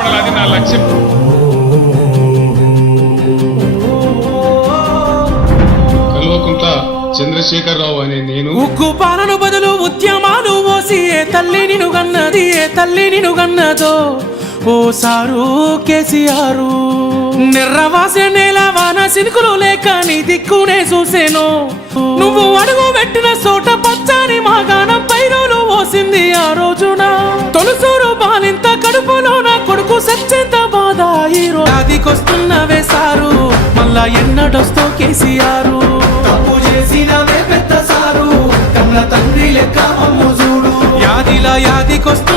కనపడాలి, అది నా లక్ష్యం. కల్వకుంట్ల చంద్రశేఖరరావు అనే నేను ఉగ్గు పాలన బదులు ఉద్యమాలు ఓసి ఏ తల్లి నిన్ను గన్నది, ఏ తల్లి నిన్ను గన్నదో ఓ సారు కేసీఆర్. నిర్రవాసే నేల వాన సినుకులు లేక నీ దిక్కునే చూసేను. నువ్వు అడుగు పెట్టిన చోట పచ్చని మాగాణం పైరులు ఓసింది ఆ రోజున. తొలుసూరు బాలింత కడుపులో నా కొడుకు సచ్చేంత బాధ ఈ రోజుకొస్తున్నవే సారు, మళ్ళా ఎన్నడొస్తో కేసీఆర్. తప్పు చేసినవే పెద్ద సారు, కన్న తండ్రి లెక్క మమ్ము చూడు. యాదిలా యాదికొస్త